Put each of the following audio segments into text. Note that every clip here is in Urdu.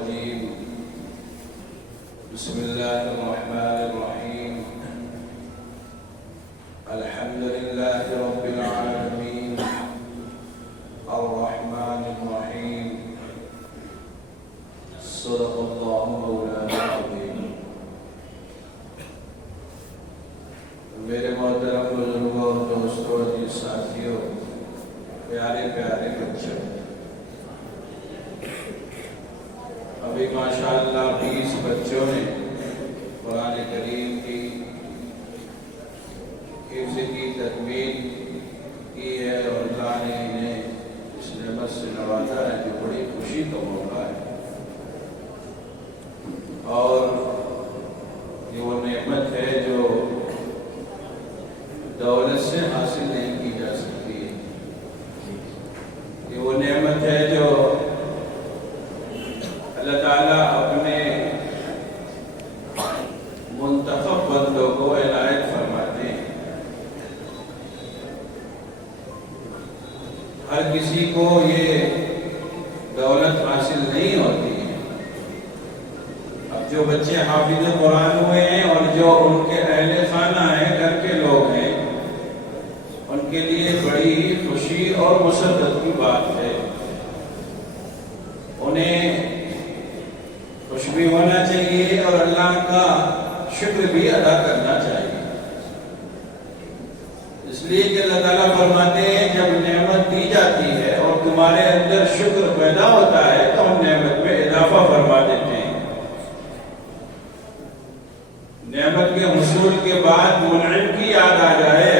الرجيم بسم الله الرحمن الرحيم الحمد لله رب العالمين الرحمن الرحيم صدق الله مولانا العظيم. میرے محترم بزرگوں اور دوستوں عزیز ساتھیوں، پیارے پیارے بچوں، ابھی ماشاءاللہ 20 بچوں نے قرآن کریم کی حفظ کی تکمیل کی ہے اور اللہ نے انہیں اس نعمت سے نوازا ہے جو بڑی خوشی کا موقع ہے، اور یہ وہ نعمت ہے جو دولت سے حاصل نہیں کی جا سکتی ہے. یہ وہ نعمت ہے جو اللہ تعالیٰ اپنے منتخب بندوں کو عنایت فرماتے ہیں. ہر کسی کو یہ دولت حاصل نہیں ہوتی ہے. اب جو بچے حافظ قرآن ہوئے ہیں اور جو ان کے اہل خانہ ہیں، گھر کے لوگ ہیں، ان کے لیے بڑی خوشی اور مسرت کی بات ہے. انہیں خوش بھی ہونا چاہیے اور اللہ کا شکر بھی ادا کرنا چاہیے، اس لیے کہ اللہ تعالیٰ فرماتے ہیں جب نعمت دی جاتی ہے اور تمہارے اندر شکر پیدا ہوتا ہے تو ہم نعمت میں اضافہ فرما دیتے ہیں. نعمت کے حصول کے بعد منعم کی یاد آ جائے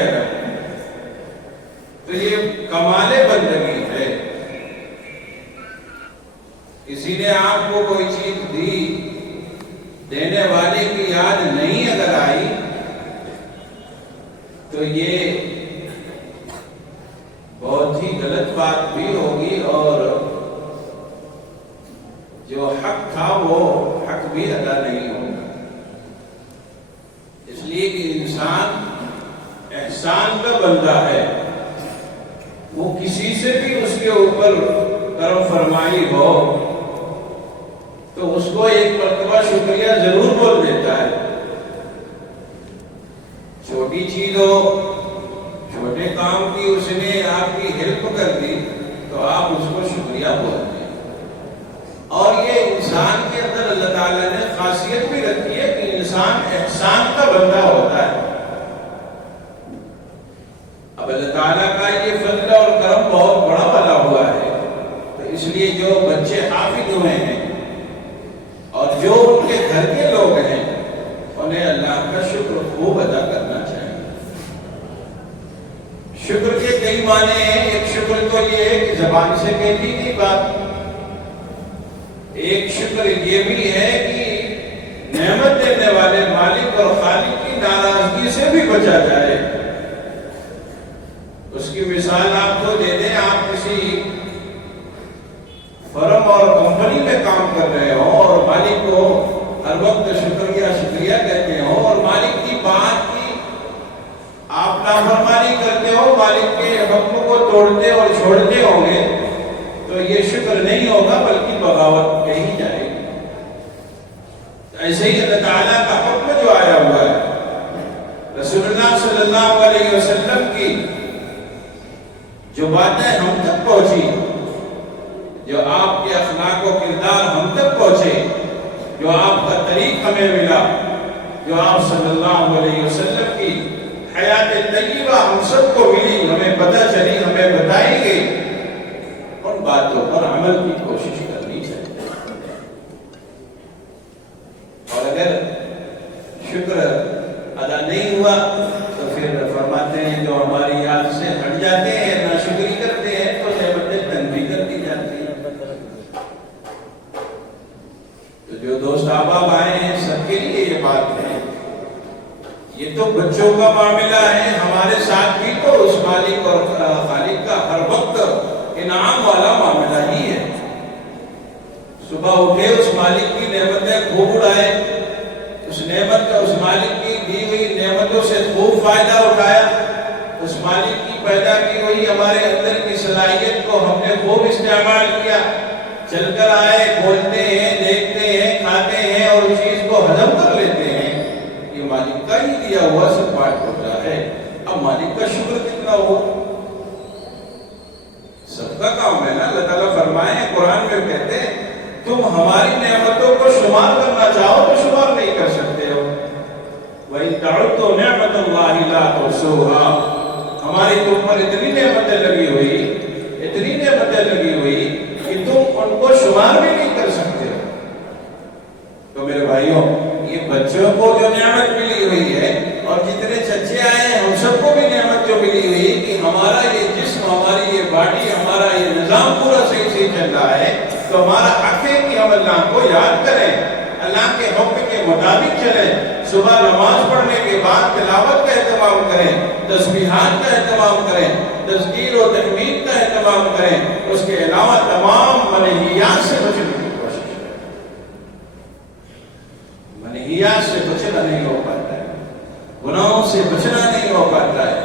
تو یہ کمال بندگی ہے. کسی نے آپ کو کوئی چیز دی، دینے والے کی یاد نہیں اگر آئی تو یہ بہت ہی غلط بات بھی ہوگی، اور جو حق تھا وہ حق بھی ادا نہیں ہوگا. اس لیے کہ انسان احسان کا بندہ ہے، وہ کسی سے بھی اس کے اوپر کرم فرمائی ہو تو اس کو ایک مرتبہ شکریہ ضرور بول دیتا ہے. چھوٹی چیز ہو، چھوٹے کام کی اس نے آپ کی ہیلپ کر دی تو آپ اس کو شکریہ بولتے ہیں. اور یہ انسان کے اندر اللہ تعالیٰ نے خاصیت بھی رکھی ہے کہ انسان احسان کا بندہ ہوتا ہے. اب اللہ تعالیٰ کا یہ فضل اور کرم بہت بڑا والا ہوا ہے، تو اس لیے جو بچے حافظ ہوئے ہیں اور جو ان کے گھر کے لوگ ہیں انہیں اللہ کا شکر خوب ادا کرنا چاہیے. شکر کے کئی معنی ہیں. ایک شکر تو یہ ہے کہ زبان سے کہتی گئی بات، ایک شکر یہ بھی ہے کہ نعمت دینے والے مالک اور خالق کی ناراضگی سے بھی بچا جائے. اس کی مثال آپ کو دے دیں، آپ کسی فرم اور کمپنی میں کام کر رہے ہو اور مالک کو ہر وقت شکریہ شکریہ کہتے ہو اور مالک کی بات کی آپ نافرمانی کرتے ہو، مالک کے حکم کو توڑتے اور چھوڑتے ہوں گے تو یہ شکر نہیں ہوگا بلکہ بغاوت کہی جائے گی. ایسے ہی اللہ تعالیٰ کا حکم جو آیا ہوا ہے، رسول اللہ صلی اللہ علیہ وسلم کی جو باتیں ہم تک پہنچی، جو آپ کے اخلاق و کردار ہم تک پہنچے، جو آپ کا طریق ہمیں ملا، جو آپ صلی اللہ علیہ وسلم کی حیات طیبہ ہم سب کو ملی، ہمیں پتہ چلی، ہمیں بتائی گئی، ان باتوں پر عمل کی کوشش کرنی چاہیے. اور اگر شکر ادا نہیں ہوا تو پھر فرماتے ہیں جو ہماری یاد سے ہٹ جاتے ہیں، ناشکری کرتے ہیں تو نعمتیں تنبیہ کر دی جاتی ہیں. تو جو دوست احباب آئے ہیں سب کے لیے یہ بات ہے. یہ تو بچوں کا معاملہ ہے، ہمارے ساتھ بھی تو اس مالک اور خالق کا ہر وقت انعام والا معاملہ ہی ہے. صبح اٹھے اس مالک کی نعمتیں خوب اڑائے، اس نعمت کا، اس مالک کی دی ہوئی نعمتوں سے خوب فائدہ اٹھایا، اس مالک کی پیدا کی ہوئی ہمارے اندر کی صلاحیت کو ہم نے خوب استعمال کیا. چل کر آئے، بولتے ہیں، دیکھ صدقہ ہی دیا ہوا سب بانٹ ہوتا ہے، اب مالک کا شکر کتنا ہو؟ صدقہ کام ہے نا۔ اللہ تعالیٰ فرمائے قرآن میں کہتے ہیں تم ہماری نعمتوں کو شمار کرنا چاہو تو شمار نہیں کر سکتے ہو۔ وَإِن تَعُدُّوا نِعْمَةَ اللَّهِ لَا تُحْصُوهَا، ہماری تم پر اتنی نعمتیں لگی ہوئی کہ تم ان کو شمار بھی نہیں کر سکتے ہو۔ تو میرے بھائیوں، یہ بچوں کو جو نعمت ملی ہوئی ہے اور جتنے چچے آئے ہیں ہم سب کو بھی نعمت جو ملی ہوئی ہے کہ ہمارا یہ جسم، ہماری یہ باڈی، ہمارا یہ نظام پورا صحیح سے چل رہا ہے، تو ہمارا حق ہے کہ ہم اللہ کو یاد کریں، اللہ کے حکم کے مطابق چلیں، صبح نماز پڑھنے کے بعد تلاوت کا اہتمام کریں، تسبیحات کا اہتمام کریں، تذکیر و تحمید کا اہتمام کریں، اس کے علاوہ تمام منہیات سے بچنے کی کوشش کریں۔ منہیات سے بچنا نہیں ہو پاتا ہے، گناہوں سے بچنا نہیں ہو پاتا ہے۔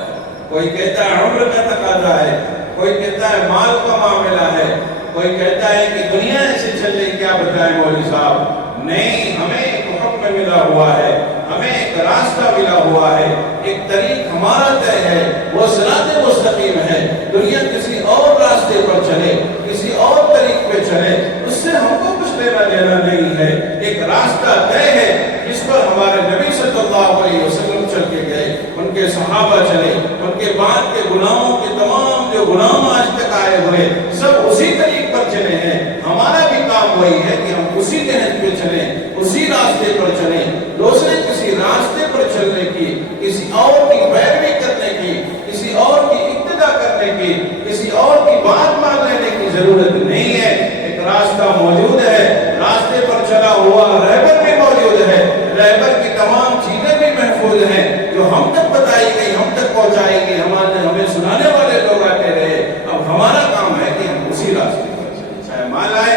کوئی کہتا ہے عمر کا تقاضا ہے، کوئی کہتا ہے مال کا معاملہ ہے، کوئی کہتا ہے کہ دنیا ایسے چل رہی، کیا بتائیں مولوی صاحب؟ نہیں، ہمیں ایک حکم ملا ہوا ہے، ہمیں ایک راستہ ملا ہوا ہے، ایک طریق ہمارا طے ہے، وہ صراط مستقیم ہے۔ دنیا کسی اور راستے پر چلے، کسی اور طریق پہ چلے، اس سے ہم کو کچھ لینا دینا نہیں ہے۔ ایک راستہ طے ہے جس پر ہمارے نبی صلی اللہ علیہ وسلم چل کے گئے، ان کے صحابہ چلے، ان کے بعد کے گناہوں کے تمام جو گناہ آج تک آئے ہوئے سب اسی طریق پر چلے ہیں۔ ہمارا بھی کام وہی ہے کہ ہم اسی نہج پہ چلیں، اسی راستے پر چلیں۔ دوسرے کسی راستے پر چلنے کی، کسی اور کی پیروی کرنے کی، کسی اور کی اقتدا کرنے کی، کسی اور کی بات مان لینے کی ضرورت نہیں ہے۔ ایک راستہ موجود ہے، راستے پر چلا ہوا رہبر بھی موجود ہے، رہبر کی تمام چیزیں بھی محفوظ ہیں جو ہم تک بتائی گئی، ہم تک پہنچائی گئی، ہمیں سنانے والے لوگ آتے رہے۔ اب ہمارا کام ہے کہ ہم اسی راستے پر چلیں، چاہے مال آئے،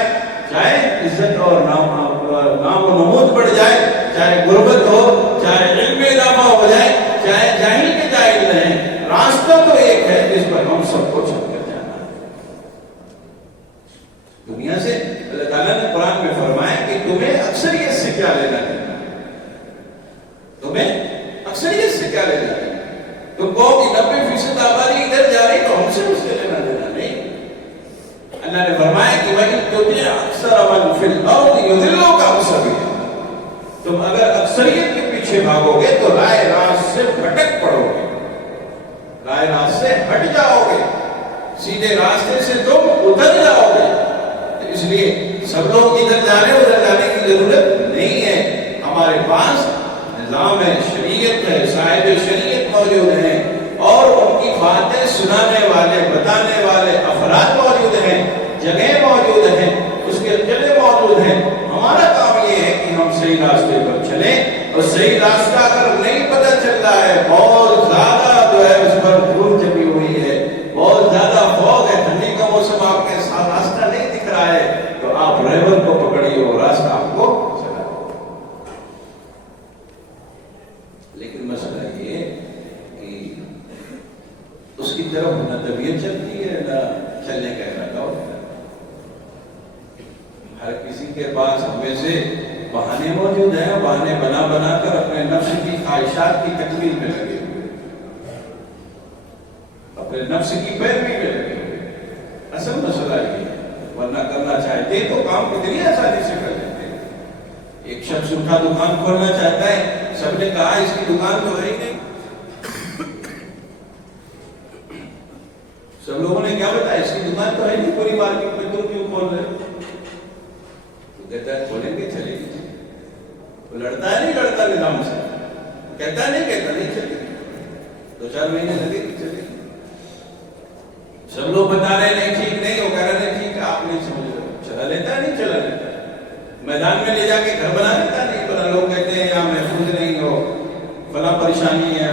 چاہے عزت اور نام و نمود بڑھ جائے، چاہے غربت ہو، چاہے علم میں اضافہ ہو جائے، چاہے جاہل کے جاہل رہیں، راستہ تو ایک ہے جس پر ہم سب کو چل کر جانا ہے۔ دنیا سے اللہ تعالیٰ نے قرآن میں فرمایا کہ تمہیں اکثریت سے کیا لینا دینا، تمہیں اکثریت سے کیا لینا دینا۔ تم کہو کہ 90% آبادی ادھر جا رہی تو ہم سے اس سے لینا دینا نہیں۔ اللہ نے فرمایا کہ وَإِن تُطِعْ أَكْثَرَ مَنْ فِي الْأَرْضِ يُضِلُّوكَ عَنْ سَبِيلِ اللَّهِ، تم اگر اکثریت کے پیچھے بھاگو گے تو رائے راست سے بھٹک پڑو گے، رائے راست سے ہٹ جاؤ گے، سیدھے راستے سے تم اتر جاؤ گے۔ اس لیے سب لوگ ادھر جانے ادھر جانے کی ضرورت نہیں ہے۔ ہمارے پاس نظام ہے، شریعت ہے، صاحب شریعت موجود ہیں اور ان کی باتیں سنانے والے، بتانے والے افراد موجود ہیں، جگہ موجود ہیں، اس کے قلعے موجود ہیں۔ ہمارا کام یہ ہے کہ ہم صحیح راستے پر چلیں، اور صحیح راستہ اگر نہیں پتہ چل رہا ہے، بہت زیادہ جو ہے اس پر دھول جمی ہوئی ہے، بہت زیادہ فوگ ہے، ٹھنڈی کا موسم، آپ کے ساتھ راستہ نہیں دکھ رہا ہے، تو آپ ڈرائیور کو پکڑیے اور راستہ آپ کو چلا۔ لیکن مسئلہ یہ کہ اس کی طرف نہ طبیعت چلتی ہے نہ چلنے کا ارادہ ہوتا ہے۔ ہر کسی کے پاس ہمیں سے بہانے موجود ہیں، بہانے بنا بنا کر اپنے نفس کی خواہشات کی تکمیل میں لگے ہوئے، اپنے نفس کی پیروی میں لگے ہوئے۔ اصل مسئلہ یہ ہے، ورنہ کرنا چاہتے تو کام کتنی آسانی سے کر لیتے ہیں۔ ایک شخص ان کا دکان کھولنا چاہتا ہے، سب نے کہا اس کی دکان تو ہے ہی نہیں، سب لوگوں نے کیا بتایا اس کی دکان تو ہے نہیں، پوری مارکیٹ میں تم کیوں کھول رہے ہو؟ کہتا ہے کھولیں گے چلے گی، وہ لڑتا ہے نہیں لڑتا نظام سے، کہتا ہے نہیں چلے گی، 2-4 مہینے لگے گی چلے گی۔ سب لوگ بتا رہے نہیں ٹھیک نہیں، وہ کہہ رہے ہیں ٹھیک ہے، آپ نہیں سمجھ رہے، چلا لیتا ہے نہیں چلا لیتا ہے، میدان میں لے جا کے گھر بنا لیتا نہیں بنا، لوگ کہتے ہیں یہاں محفوظ نہیں ہو، فلاں پریشانی ہے،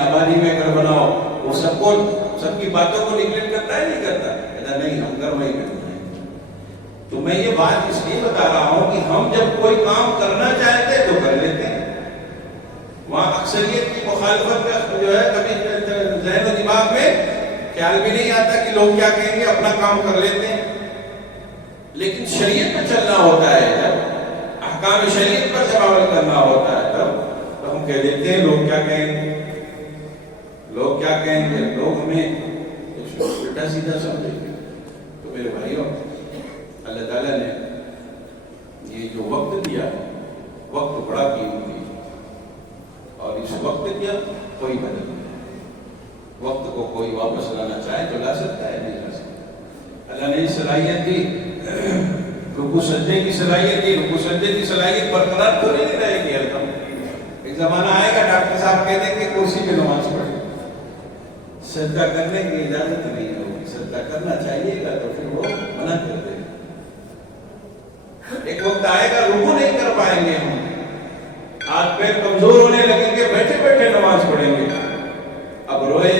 آبادی میں گھر بناؤ، وہ سب کی باتوں کو نگلیکٹ کرتا ہے نہیں کرتا، کہتا نہیں ہم گھر وہیں کرتے ہیں۔ تو میں یہ بات اس لیے بتا رہا ہوں کہ ہم جب کوئی کام کرنا چاہتے تو کر لیتے ہیں، وہاں اکثریت کی مخالفت کا جو ہے کبھی ذہن و دماغ میں خیال بھی نہیں آتا کہ لوگ کیا کہیں گے، اپنا کام کر لیتے ہیں۔ لیکن شریعت پر چلنا ہوتا ہے، جب احکام شریعت پر جب عمل کرنا ہوتا ہے، تب تو ہم کہہ دیتے ہیں لوگ کیا کہیں گے، لوگ کیا کہیں گے، لوگ ہمیں الٹا سیدھا سمجھیں گے۔ تو میرے بھائیوں، اللہ تعالیٰ نے یہ جو وقت دیا ہے، وقت بڑا قیمتی ہے، اور اس وقت کیا کوئی بدل نہیں، وقت کو کوئی واپس لانا چاہے تو لا سکتا ہے، نہیں لا سکتا۔ اللہ نے صلاحیت دی، رکوع سجدے کی صلاحیت دی، رکوع سجدے کی صلاحیت برقرار تو نہیں رہے گی ہر دم۔ ایک زمانہ آئے گا ڈاکٹر صاحب کہہ دیں کہ کرسی پہ نماز پڑھے، سجدہ کرنے کی اجازت نہیں ہوگی، سجدہ کرنا چاہیے گا تو پھر وہ منع کر دے گا۔ ایک وقت آئے گا رکوع نہیں کر پائیں گے ہم، ہاتھ پیر کمزور ہونے لگیں گے، بیٹھے بیٹھے نماز پڑھیں گے۔ اب روئے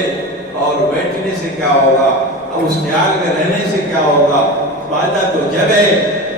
اور بیٹھنے سے کیا ہوگا، اب اس خیال میں رہنے سے کیا ہوگا؟ فائدہ تو جب ہے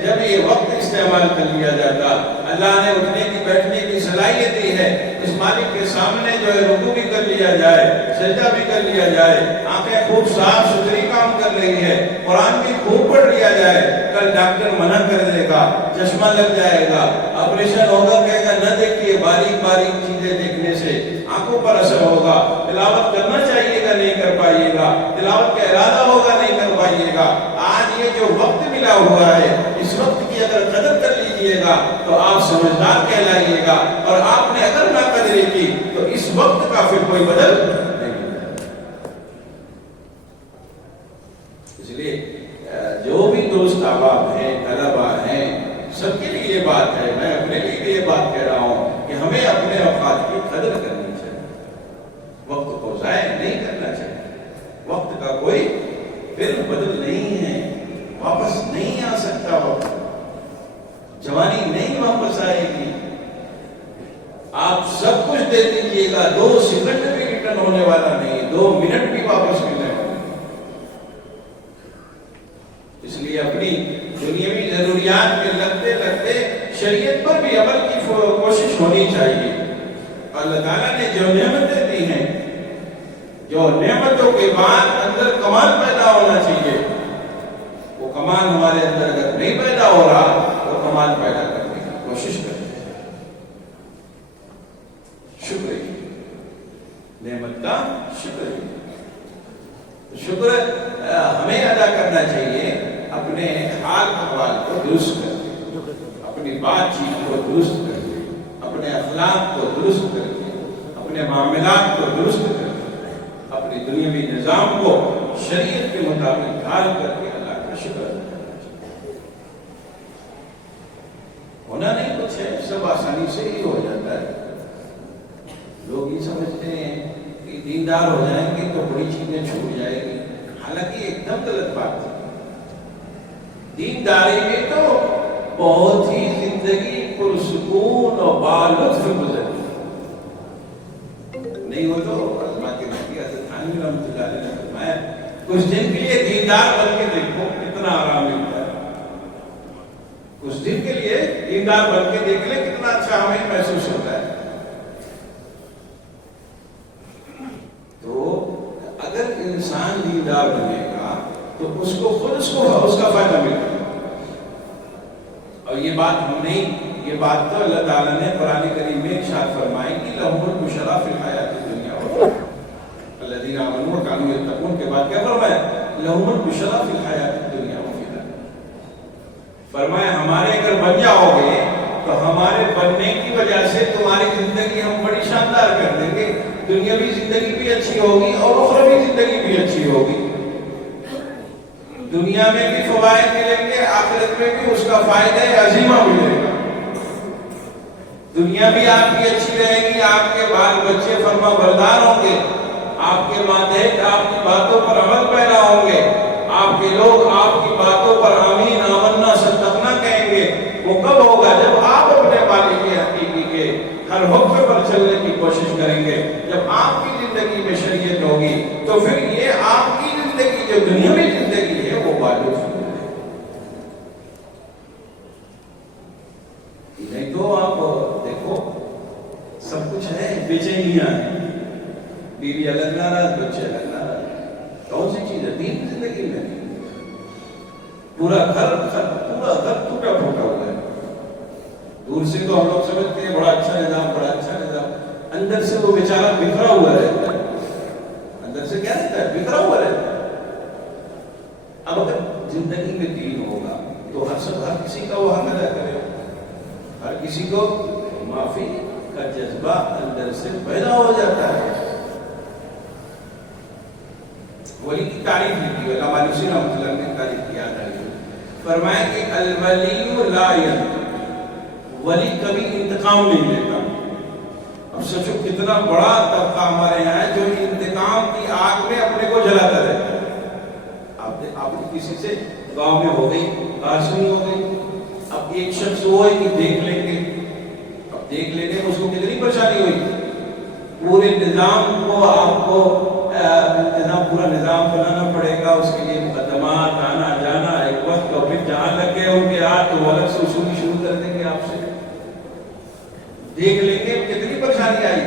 جب یہ وقت استعمال کر لیا جاتا۔ اللہ نے اٹھنے کی بیٹھنے کی صلاحیت دی ہے، اس مالک کے سامنے جو ہے رکوع بھی کر لیا جائے، سجدہ بھی کر لیا جائے، آنکھیں خوب صاف ستھری کام کر رہی ہے، قرآن بھی خوب پڑھ لیا جائے۔ کل ڈاکٹر منع کر دے گا، چشمہ لگ جائے گا، آپریشن ہوگا، کہے گا نہ دیکھیے، باریک باریک چیزیں دیکھنے سے آنکھوں پر اثر ہوگا، تلاوت کرنا چاہیے گا نہیں کر پائیے گا، تلاوت کا ارادہ ہوگا نہیں کر پائیے گا۔ آج یہ جو وقت ملا ہوا ہے، اس وقت کی اگر قدر کر لیجئے گا تو آپ سمجھدار کہلائیے گا، اور آپ نے اگر ناقدری کی تو اس وقت کا پھر کوئی بدل نہیں۔ اس لیے جو بھی دوست احباب ہیں، طلباء ہیں، سب کے لیے یہ بات ہے، میں اپنے لیے بھی یہ بات کہہ رہا ہوں کہ ہمیں اپنے اوقات کی قدر کرنی چاہیے، وقت کو ضائع نہیں کرنا چاہیے۔ وقت کا کوئی پھر بدل نہیں ہے، واپس نہیں آ سکتا وقت، جوانی نہیں واپس آئے گی۔ آپ سب کچھ دے دیجئے گا، 2 سیکنڈ بھی ریٹرن ہونے والا نہیں، 2 منٹ بھی واپس ملنے والا نہیں۔ اس لیے اپنی دنیاوی ضروریات کے لگتے لگتے شریعت پر بھی عمل کی کوشش ہونی چاہیے۔ اللہ تعالیٰ نے جو نعمتیں دی ہیں، جو نعمتوں کے بعد اندر کمال پیدا ہونا چاہیے، وہ کمال ہمارے اندر اگر نہیں پیدا ہو رہا تو کمال پیدا کرنے کی کوشش کریں۔ شکر نعمت کا شکر ہمیں ادا کرنا چاہیے، اپنے حال احوال کو درست کر کے، اپنی بات چیت کو درست کر کے، اپنے اخلاق کو درست کر کے، اپنے معاملات کو درست کر کے، اپنی دنیاوی نظام کو شریعت کے مطابق ڈھال کر کے اللہ کا شکر ادا کرنا چاہیے۔ ہونا نہیں کچھ ہے، سب آسانی سے ہی ہو جاتا ہے۔ لوگ یہ سمجھتے ہیں کہ دیندار ہو جائیں گے تو بڑی چیزیں چھوٹ جائیں گی، حالانکہ ایک دم غلط بات ہے۔ دینداری میں تو بہت ہی زندگی پرسکون اور بالطف گزرتی نہیں ہو تو علماء کے نبی حضرت تھانوی رحمۃ اللہ علیہ نے فرمایا کچھ دن کے لیے دیندار بن کے دیکھو کتنا آرام ملتا ہے، کچھ دن کے لیے دیندار بن کے دیکھ لیں کتنا اچھا ہمیں محسوس ہوتا ہے۔ تو اگر انسان دیندار بنے گا تو اس کو خود اس کا فائدہ ملے گا۔ اور یہ بات ہم نہیں، یہ بات تو اللہ تعالیٰ نے قرآن کریم میں ارشاد فرمائی کہ لَهُمُ الْبُشْرَىٰ فِي الْحَيَاةِ الدُّنْيَا الَّذِينَ آمَنُوا وَكَانُوا يَتَّقُونَ کے بعد کیا فرمایا؟ لَهُمُ الْبُشْرَىٰ فِي الْحَيَاةِ الدُّنْيَا وَفِي الْآخِرَةِ۔ فرمایا ہمارے اگر بن جاؤ گے تو ہمارے بننے کی وجہ سے تمہاری زندگی ہم بڑی شاندار کر دیں گے، دنیاوی زندگی بھی اچھی ہوگی اور اخروی زندگی بھی اچھی ہوگی۔ دنیا میں بھی فوائد ملیں گے، آخرت میں بھی اس کا فائدہ عظیمہ ملے گا۔ دنیا بھی آپ کی اچھی رہے گی، آپ کے بال بچے فرما بردار ہوں گے، آپ کے ماتحت آپ کی باتوں پر عمل پیرا ہوں گے، آپ کے لوگ آپ کی باتوں پر آمین آمنا صدقنا کہیں گے۔ وہ کب ہوگا؟ جب آپ اپنے مالک حقیقی کے ہر حکم پر چلنے کی کوشش کریں گے، جب آپ کی زندگی میں شریعت ہوگی تو پھر یہ آپ کی زندگی جو دنیاوی زندگی ہے وہ بالغ نہیں تو آپ دیکھو سب کچھ ہے، بے چینیاں ہیں، بیوی الگ ناراض، بچے الگ ناراض، کون سی چیز ہے دین زندگی میں؟ پورا گھر ٹوٹا پھوٹا ہوا ہے۔ دور سے تو ہم لوگ سمجھتے ہیں بڑا اچھا نظام، بڑا اچھا نظام، اندر سے وہ بیچارہ بکھرا ہوا رہتا ہے، اندر سے کیا رہتا ہے؟ بکھرا ہوا رہتا ہے۔ اب اگر زندگی میں دین ہوگا تو ہر کسی کا وہ حق ادا کرے گا، ہر کسی کو معافی کا جذبہ اندر سے پیدا ہو جاتا ہے۔ ولی کی تعریف لکھی، علامہ مالوسی رحمۃ اللہ نے تعریف کیا تھا، فرمایا کہ الولی لا ینتقم، ولی کبھی انتقام نہیں لیتا۔ اب سوچو کتنا بڑا طبقہ ہمارے یہاں ہے جو انتقام کی آگ میں اپنے کو جلاتا رہتا ہے۔ آپ کسی سے گاؤں میں ہو گئی، کاشنی ہو گئی، اب ایک شخص وہ ہے کہ دیکھ لیں گے، اب دیکھ لینے میں اس کو کتنی پریشانی ہوئی، پورے نظام کو آپ کو پورا نظام بنانا پڑے گا، اس کے لیے مقدمات، آنا جانا، ایک وقت اور پھر جہاں لگ گئے ہوں گے آپ تو الگ سے اصولی شروع کر دیں گے آپ سے، دیکھ لیں گے کتنی پریشانی آئی،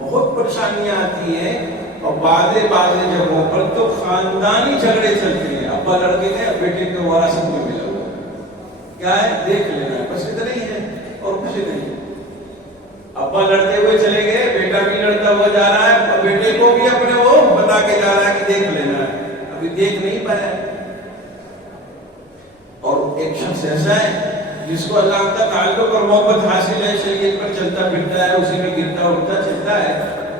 بہت پریشانیاں آتی ہیں۔ اور بعض جگہوں پر تو خاندانی جھگڑے چلتے ہیں، ابا لڑکے نے بیٹے کو وراثت میں ملا ہوا کیا ہے، دیکھ لینا ہے، بس اتنا ہی ہے اور کچھ نہیں۔ ابا لڑتے ہوئے چلے گئے، بیٹا بھی لڑتا ہوا جا رہا ہے، اور بیٹے کو بھی اپنے وہ بتا کے جا رہا ہے کہ دیکھ لینا ہے، ابھی دیکھ نہیں پایا۔ اور ایک شخص ایسا ہے جس کو اللہ کا تعلق اور محبت حاصل ہے، شریعت پر چلتا پھرتا ہے، اسی میں گرتا اٹھتا چلتا ہے،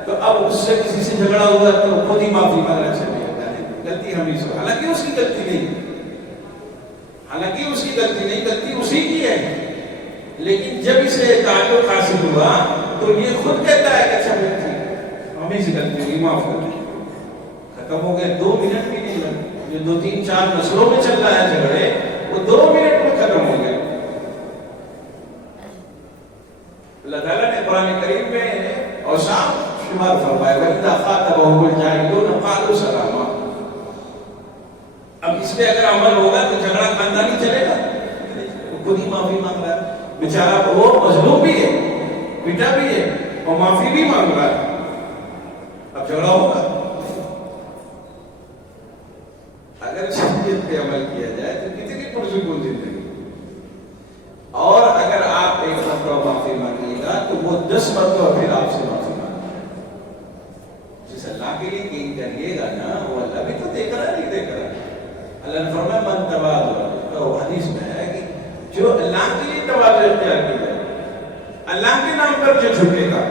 تو اب اس سے کسی سے جھگڑا ہوا تو خود ہی معافی مانگنا چاہیے ہوتا ہے، غلطی ہمیں سے، حالانکہ اس کی غلطی نہیں، حالانکہ اس کی غلطی نہیں، غلطی اسی کی ہے، لیکن جب اسے تعلق حاصل ہوا تو یہ خود کہتا ہے کہ اچھا ہمیں سے غلطی ہوئی، معاف کر دی، ختم ہو گئے، 2 منٹ بھی نہیں لگے، جو 2-3-4 نسلوں میں چل رہا ہے جھگڑے، وہ 2 منٹ میں ختم ہو گئے۔ اللہ تعالیٰ نے قرآن کریم میں اوصاف شمار فرمائے، وَإِذَا خَاطَبَهُمُ الْجَاهِلُونَ قَالُوا سَلَامًا۔ اب اس پہ اگر عمل ہوگا تو جھگڑا خاندانی چلے گا، خود ہی معافی مانگ رہا ہے بیچارہ، وہ مظلوم بھی ہے، بیٹا بھی ہے، اور معافی بھی مانگ رہا ہے، اب جھگڑا ہوگا؟ اگر شریعت پہ عمل کیا جائے تو کتنی پرسکون زندگی، اور اگر آپ ایک مرتبہ معافی مانگیے گا تو وہ 10 مرتبہ پھر آپ سے معافی مانگے گا۔ جس اللہ کے لیے یقین کریے گا نا، وہ اللہ بھی تو دیکھ رہا ہے، نہیں دیکھ رہا ہے۔ اللہ نے فرمایا من تواضع، تو حدیث میں ہے کہ جو اللہ کے لیے تواضع اختیار کیا جائے، اللہ کے نام پر جو جھکے گا،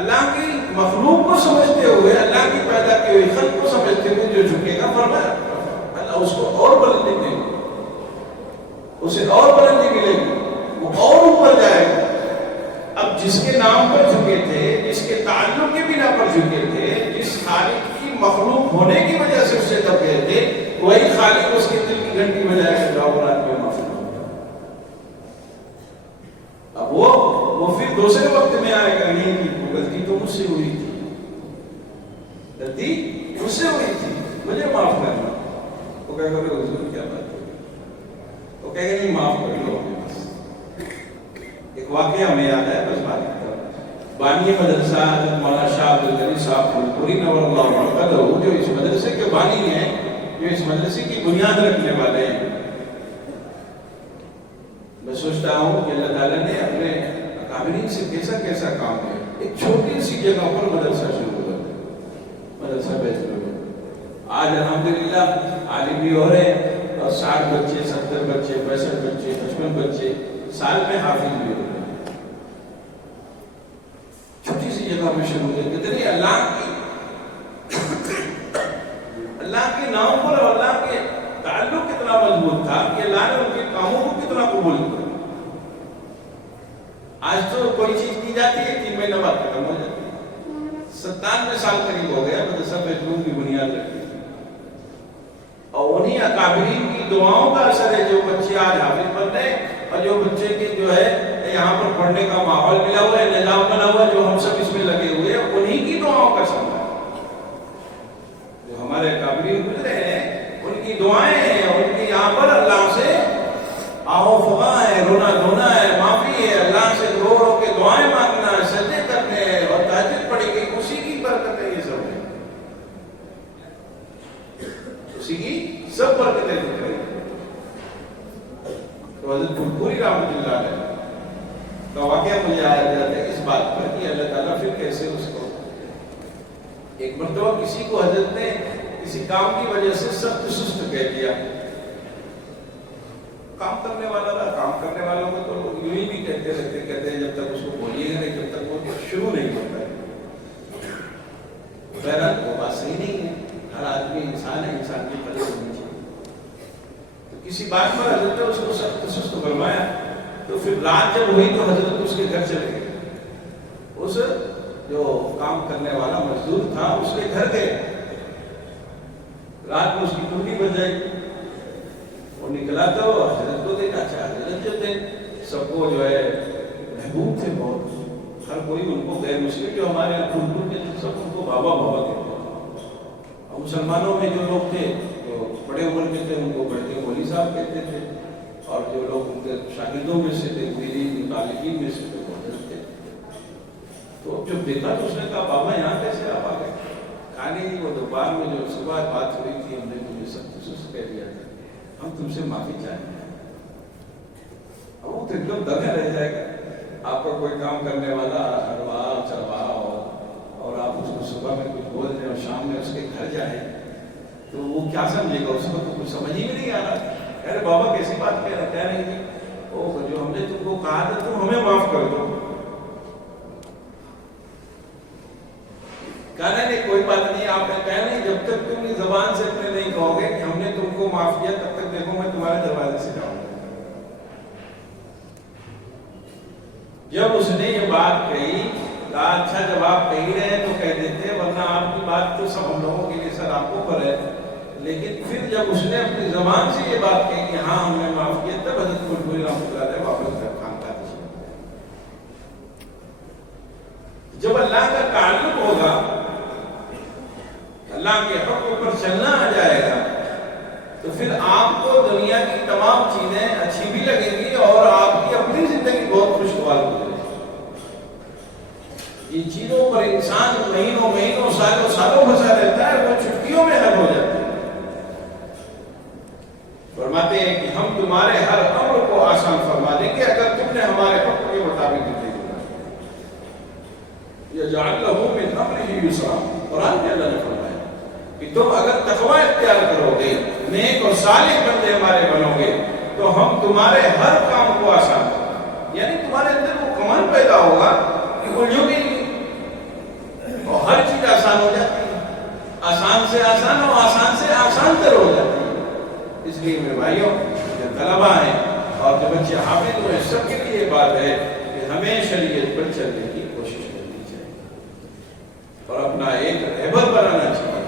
اللہ کی مخلوق کو سمجھتے ہوئے، اللہ کی پیدا کی ہوئی خلق کو سمجھتے ہوئے جو جھکے گا، فرمایا اللہ اس کو اور بلندی دے گا، اسے اور بلندی ملے گی، وہ اور اوپر جائے گا۔ اب جس کے نام پر جھکے تھے، جس کے تعلق کے بنا پر جھکے تھے، جس خالق کی مخلوق ہونے کی وجہ سے اس سے دب گئے تھے، وہی خالق اس کے دل کی گھنٹی بجائے گا، جاؤ رات میں معافی مانگو۔ اب وہ پھر دوسرے وقت میں آئے گا، نہیں کی غلطی تو مجھ سے ہوئی تھی، غلطی مجھ سے ہوئی تھی، مجھے معاف کرنا۔ وہ کہے گا حضور کیا بات ہے، وہ کہے گا نہیں معاف کر لو۔ ایک واقعہ ہمیں یاد ہے، بس بات بانی مدرسہ مولانا شاہ عبدالغنی صاحب پھولپوری نور اللہ مرکز، جو اس مدرسے کے بانی ہیں، جو اس مدرسے کی بنیاد رکھنے والے ہیں، میں سوچتا ہوں کہ اللہ تعالیٰ نے اپنے اکابرین سے کیسا کیسا کام کیا۔ ایک چھوٹی سی جگہ پر مدرسہ شروع ہوا، مدرسہ بیت اللہ، آج الحمدللہ عالم بھی ہو رہے ہیں، اور 60 بچے، 70 بچے، 65 بچے، 55 بچے سال میں حافظ بھی ہو رہے ہیں۔ چھوٹی سی جگہ میں شروع ہوئے، کتنی اللہ کے نام پر اللہ کے تعلق کتنا مضبوط تھا کہ اللہ نے ان کے کاموں کو کتنا قبول کیا۔ آج تو کوئی چیز کی جاتی ہے 3 مہینے بعد ختم ہو جاتی ہے۔ 97 سال قریب ہو گیا مدرسہ بیت اللہ کی بنیاد رکھی، اور انہی اکابرین کی دعاؤں کا اثر ہے جو بچے آج حافظ بن رہے ہیں، اور جو بچے کے جو ہے یہاں پر پڑھنے کا ماحول ملا ہوا ہے، نظام بنا ہوا ہے، جو ہم سب اس میں لگے ہوئے ہیں، انہی کی دعاؤں کا سبب ہے۔ جو ہمارے اکابرین گزرے ہیں، ان کی دعائیں ہیں، ان کی یہاں پر اللہ سے آہو فغاں ہے، رونا دھونا ہے، معافی ہے، اللہ سے رو رو کے دعائیں مانگنا ہے، سجدے کرنے ہیں، اور تہجد پڑھی گئی، اسی کی برکت ہے یہ سب ہے، اسی کی سب برکتیں دکھ رہی ہیں۔ تو حضرت پھولپوری رحمۃ اللہ علیہ کا واقعہ مجھے آیا جاتا ہے، اس بات پر کہ اللہ تعالیٰ پھر کیسے اس کو ایک مرتبہ کسی کو حضرت نے کسی کام کی وجہ سے سخت سست کہہ دیا. کام کرنے والا تھا, کام کرنے والوں کو تو یوں ہی بھی کہتے رہتے ہیں جب تک اس کو بولیے گا نہیں, جب تک وہ شروع نہیں ہوتا ہے. بہرحال وہ بات صحیح نہیں ہے, ہر آدمی انسان ہے, انسان کی قدر ہونی چاہیے. تو کسی بات پر حضرت نے اس کو سخت سست فرمایا, تو پھر رات جب ہوئی تو حضرت اس کے گھر چلے گئے. اس جو کام کرنے والا مزدور تھا اس کے گھر گئے, رات میں اس کی ٹوٹی بن جائے گی. وہ نکلا تو حضرت کو دیکھا. اچھا حضرت جو تھے سب کو جو ہے محبوب تھے بہت, ہر کوئی ان کو غیر مسلم جو ہمارے یہاں اردو کے سب ان کو بابا بابا کہتے ہیں. اور مسلمانوں میں جو لوگ تھے جو بڑے عمر کے تھے ان کو بڑے مولوی صاحب کہتے تھے, اور جو لوگ ان کے شاگردوں میں سے تھے, میری مطالبین میں سے تھے, وہ حضرت تھے. تو جب دیکھا تو اس نے کہا بابا یہاں کیسے آپ آ گئے؟ کہا نہیں, وہ دوپہر میں جو صبح بات ہوئی تھی ہم نے تمہیں سب کچھ کہہ دیا تھا, ہم تم سے معافی چاہیں گے. اب وہ تو ایک دم دگا رہ جائے گا. آپ کا کوئی کام کرنے والا ہروا چروا اور آپ اس کو صبح میں کچھ بول دیں اور شام میں اس کے گھر جائیں تو وہ کیا سمجھے گا؟ اس کو تو کچھ سمجھ ہی نہیں آ رہا. ارے بابا کیسی بات کہہ رہے ہیں؟ وہ جو ہم نے تم کو کہا تھا تم ہمیں معاف کر دو. کہنا نہیں کوئی بات نہیں, آپ نے کہا نہیں, جب تک تم اس زبان سے اپنے نہیں کہو گے کہ ہم نے تم کو معاف کیا تب تک دیکھو میں تمہارے دروازے سے جاؤں گا. جب اس نے یہ بات کہی, کہا اچھا جب آپ کہی رہے ہیں تو کہہ دیتے, ورنہ آپ کی بات تو سب ہم لوگوں کے لیے سر آپ کو پر ہے. لیکن پھر جب اس نے اپنی زبان سے یہ بات کہی کہ ہاں ہم نے معاف کیا, تب حضرت مجبوری رحمۃ اللہ علیہ واپس گھر خانقاہ تشریف. جب اللہ کا تعلق ہوگا, اللہ کے حکم پر چلنا آ جائے گا, تو پھر آپ کو دنیا کی تمام چیزیں اچھی بھی لگیں گی اور آپ کی اپنی زندگی بہت خوشگوار ہو جائے گی. ان چیزوں پر انسان مہینوں مہینوں سالوں سالوں پھنسا رہتا ہے, وہ چٹکیوں میں حل ہو جاتے ہیں. فرماتے ہیں کہ ہم تمہارے ہر امر کو آسان فرما دیں گے اگر تم نے ہمارے حکم کے مطابق زندگی گزاری. یجعل لہ من امرہ یسرا, قرآن کے اللہ نے فرمایا کہ تم اگر تقوی اختیار کرو گے, نیک اور صالح بندے ہمارے بنو گے, تو ہم تمہارے ہر کام کو آسان کریں گے. یعنی تمہارے اندر وہ کمال پیدا ہوگا کہ الجھو گے نہیں, اور ہر چیز آسان ہو جاتی ہے, آسان سے آسان اور آسان سے آسان تر ہو جاتی ہے. اس لیے میرے بھائیوں, جو طلبہ ہیں اور جو بچے حافظ ہوئے, سب کے لیے یہ بات ہے کہ ہمیں شریعت پر چلنے کی کوشش کرنی چاہیے اور اپنا ایک رہبر بنانا چاہیے,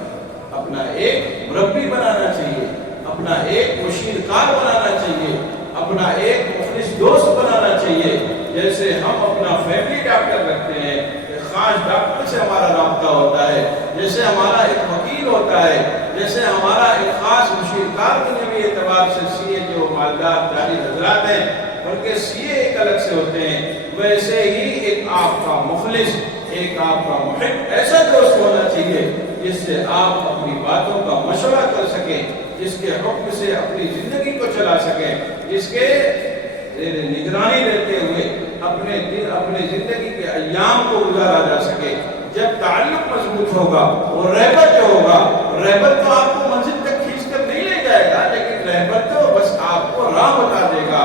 اپنا ایک مربی بنانا چاہیے, اپنا ایک مشیر کار بنانا چاہیے, اپنا ایک مخلص دوست بنانا چاہیے. جیسے ہم اپنا فیملی ڈاکٹر رکھتے ہیں, ایک خاص ڈاکٹر سے ہمارا رابطہ ہوتا ہے, جیسے ہمارا ایک وکیل ہوتا ہے, جیسے ہمارا ایک خاص مشیر کار دنیاوی اعتبار سے سی اے جو مالدار جاری حضرات ہیں بلکہ سی اے ایک الگ سے ہوتے ہیں, ویسے ہی ایک آپ کا مخلص, ایک آپ کا محب ایسا دوست ہونا چاہیے جس سے آپ اپنی باتوں کا مشورہ کر سکیں, جس کے حکم سے اپنی زندگی کو چلا سکیں, جس کے نگرانی رہتے ہوئے اپنے زندگی کے ایام کو گزارا جا سکے. جب تعلق مضبوط ہوگا, وہ رہبر جو ہوگا, رہبر تو آپ کو منزل تک کھینچ کر نہیں لے جائے گا, لیکن رہبر تو بس آپ کو راہ بتا دے گا.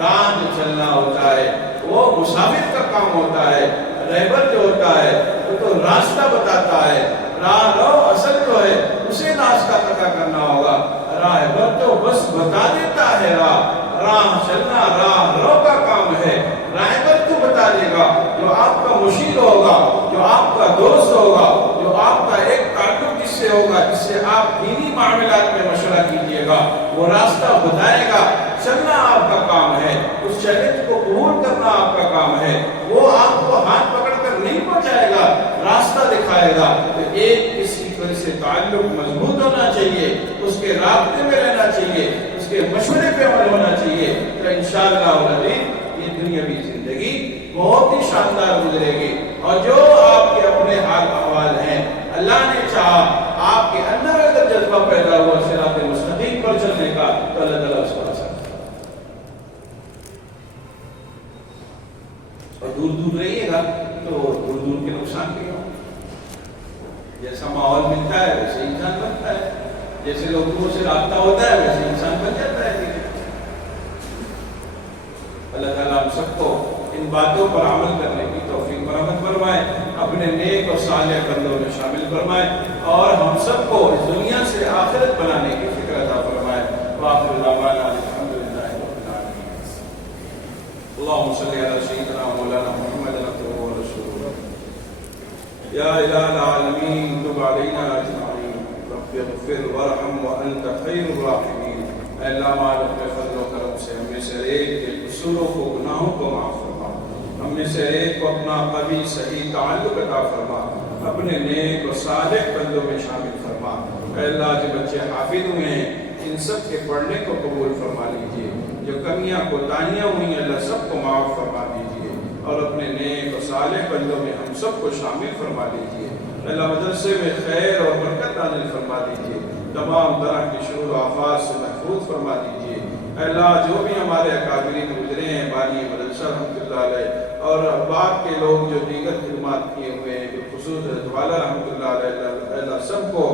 راہ جو چلنا ہوتا ہے وہ مسافر کا کام ہوتا ہے, رہبر جو ہوتا ہے وہ تو راستہ بتاتا ہے. راہ رو اصل جو ہے اسے راستہ پتہ کرنا ہوگا, راہبر تو بس بتا دیتا ہے راہ. راہ چلنا راہ رو کا کام ہے, راہبر تو بتا دے گا. جو آپ کا مشیر ہوگا, جو آپ کا دوست ہوگا, جو آپ کا ایک تعلق جس سے ہوگا, جس سے آپ دینی معاملات میں مشورہ کیجیے گا, وہ راستہ بتائے گا. چلنا آپ کا کام ہے, اس چیلنج کو قبول کرنا آپ کا کام ہے. وہ آپ کو ہاتھ پکڑ کر نہیں پہنچائے گا, راستہ دکھائے گا. تو ایک کسی سے تعلق مضبوط ہونا چاہیے, اس کے رابطے میں رہنا چاہیے, اس کے مشورے پہ عمل ہونا چاہیے. تو انشاءاللہ العزیز یہ دنیاوی زندگی بہت ہی شاندار گزرے گی. اور جو آپ کے اپنے حال احوال ہیں, اللہ نے چاہا آپ کے اندر اگر جذبہ پیدا ہوا صراط مستقیم پر چلنے کا, تو اللہ تعالیٰ اس کو آسان. اور دور دور رہیے گا ان باتوں پر عمل کرنے کی توفیق مرحمت فرمائے، اپنے نیک اور صالح بندوں میں شامل فرمائے، اور ہم سب کو اس دنیا سے آخرت بنانے کی فکر عطا فرمائے۔ وآخر دعوانا الحمدللہ رب العالمین۔ اللہم صلی علی سیدنا مولانا محمد عبدہ ورسولہ۔ یا الہ العالمین تب علینا اجمعین، رب اغفر وارحم وانت خیر الراحمین۔ اے اللہ ہمارے اپنے فضل و کرم سے ہم میں سے ایک کے قصوروں کو، گناہوں کو معاف فرما، ہم میں سے ایک کو اپنا قوی صحیح تعلق عطا فرما، اپنے نیک و صالح بندوں میں شامل فرما۔ اے اللہ جو بچے حافظ ہوئے ہیں ان سب کے پڑھنے کو قبول فرما لیجیے، جو کمیاں کوتاہیاں ہوئی ہیں اللہ سب کو معاف فرما دیجیے، اور اپنے نیک و صالح بندوں میں ہم سب کو شامل فرما لیجیے۔ اللہ مدرسے میں خیر اور برکت نازل فرما دیجیے، تمام طرح کی شرور و آفات سے محفوظ فرما دیجیے۔ اے اللہ جو بھی ہمارے اکابرین گزرے ہیں، بانی مدرسہ رحمۃ اللہ علیہ، اور بعد کے لوگ جو دیگر خدمات کیے ہوئے ہیں، بالخصوص حضرت والا رحمۃ اللہ علیہ، اللہ سب کو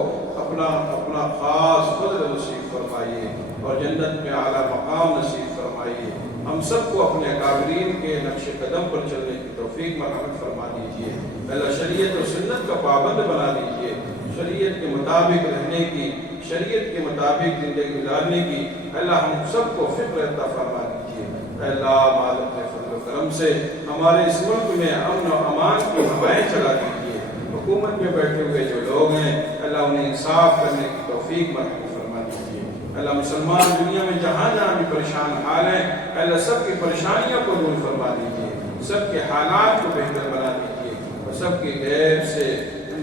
اپنا خاص فضل نصیب فرمائیے، اور جنت میں اعلیٰ مقام نصیب فرمائیے۔ ہم سب کو اپنے اکابرین کے نقش قدم پر چلنے کی توفیق مرحمت فرما دیجیے۔ اللہ شریعت و سنت کا پابند بنا دیجیے، شریعت کے مطابق رہنے کی، شریعت کے مطابق زندگی گزارنے کی اللہ ہم سب کو فکر عطا فرما دیجیے۔ اے اللہ مالک فضل و کرم سے ہمارے اس ملک میں امن و امان کی ہوائیں چلا دیجیے۔ حکومت میں بیٹھے ہوئے جو لوگ ہیں اللہ انہیں انصاف کرنے کی توفیق مرحمت فرما دیجیے۔ اللہ مسلمان دنیا میں جہاں جہاں بھی پریشان حال ہیں اللہ سب کی پریشانیوں کو دور فرما دیجیے، سب کے حالات کو بہتر بنا دیجیے، اور سب کی غیب سے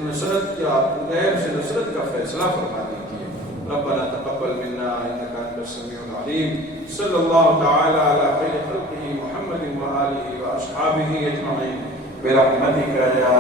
نصرت کا فیصلہ فرما دیجیے۔ ربنا تقبل منا انك انت السميع العليم، صلی اللہ تعالی علی خیر خلقہ محمد وآلہ واصحابہ اجمعین برحمتک یا